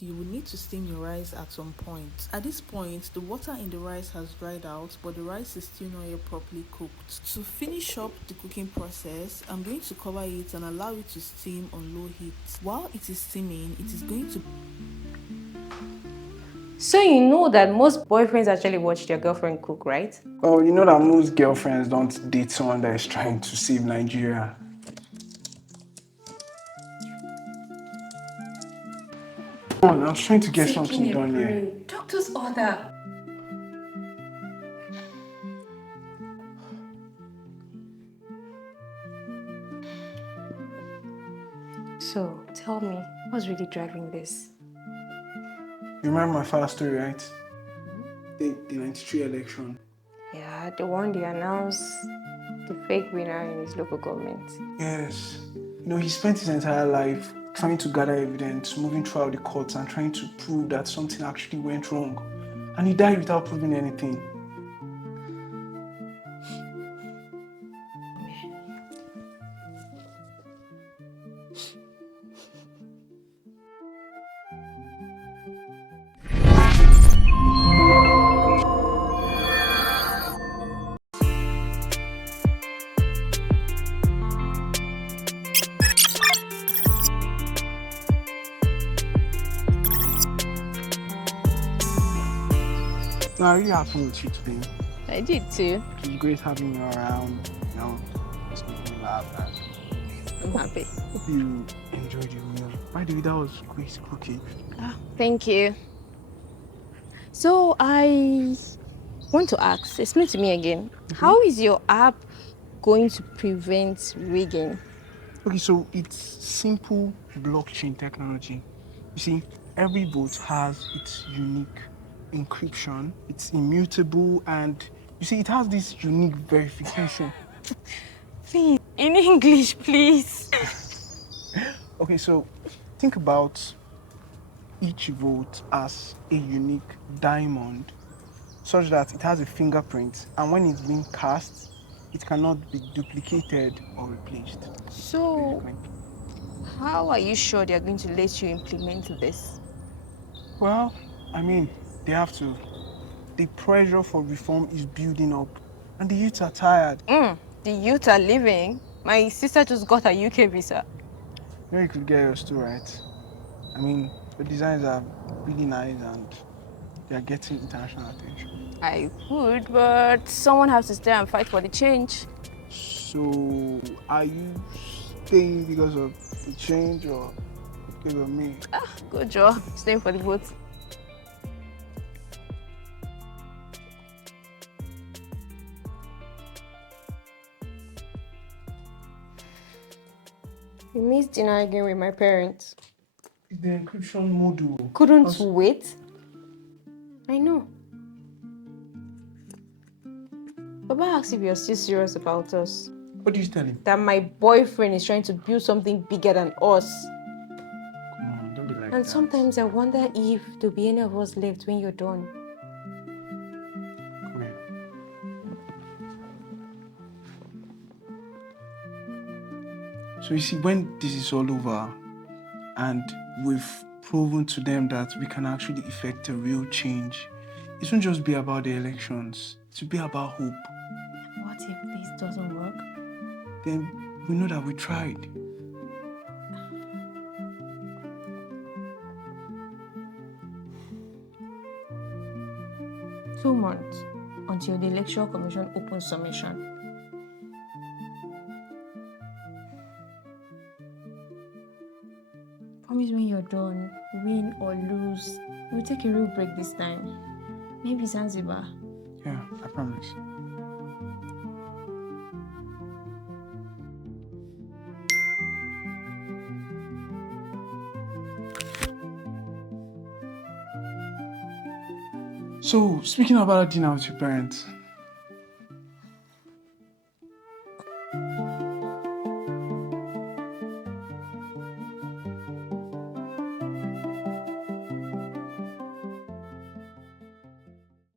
You will need to steam your rice at some point. At this point, the water in the rice has dried out, but the rice is still not yet properly cooked. To finish up the cooking process, I'm going to cover it and allow it to steam on low heat. While it is steaming, it is going to. So you know that most boyfriends actually watch their girlfriend cook, right? Oh, you know that most girlfriends don't date someone that is trying to save Nigeria. Come on, I was trying to get something done here. Doctor's order. So tell me, what's really driving this? You remember my father's story, right? The 93 election. Yeah, the one they announced the fake winner in his local government. Yes. You know, he spent his entire life trying to gather evidence, moving throughout the courts and trying to prove that something actually went wrong. And he died without proving anything. So I really have fun with you today. I did too. It was great having you around, just making me laugh. I'm happy. Hope you enjoyed your meal. By the way, that was great cooking. Thank you. So I want to ask, explain to me again, how is your app going to prevent rigging? Okay, so it's simple blockchain technology. You see, every vote has its unique encryption, it's immutable, and you see, it has this unique verification. Please, in English, please. Okay, so think about each vote as a unique diamond, such that it has a fingerprint, and when it's being cast, it cannot be duplicated or replaced. So, Basically. how are you sure they're going to let you implement this? Well, I mean, they have to. The pressure for reform is building up, and the youths are tired. The youth are leaving. My sister just got a UK visa. Maybe you could get yours too, right? I mean, the designs are really nice and they are getting international attention. I would, but someone has to stay and fight for the change. So, are you staying because of the change or because of me? Good job, staying for the vote. We missed dinner again with my parents. The encryption module. Couldn't wait. I know. Baba asked if you're still serious about us. What do you tell him? That my boyfriend is trying to build something bigger than us. Come on, don't be like that. And sometimes I wonder if there'll be any of us left when you're done. Come here. So you see, when this is all over and we've proven to them that we can actually effect a real change, it won't just be about the elections. It will be about hope. What if this doesn't work? Then we know that we tried. Two months until the Electoral Commission opens submission. Promise when you're done, win or lose, we'll take a real break this time. Maybe Zanzibar. Yeah, I promise. So, speaking about dinner with your parents,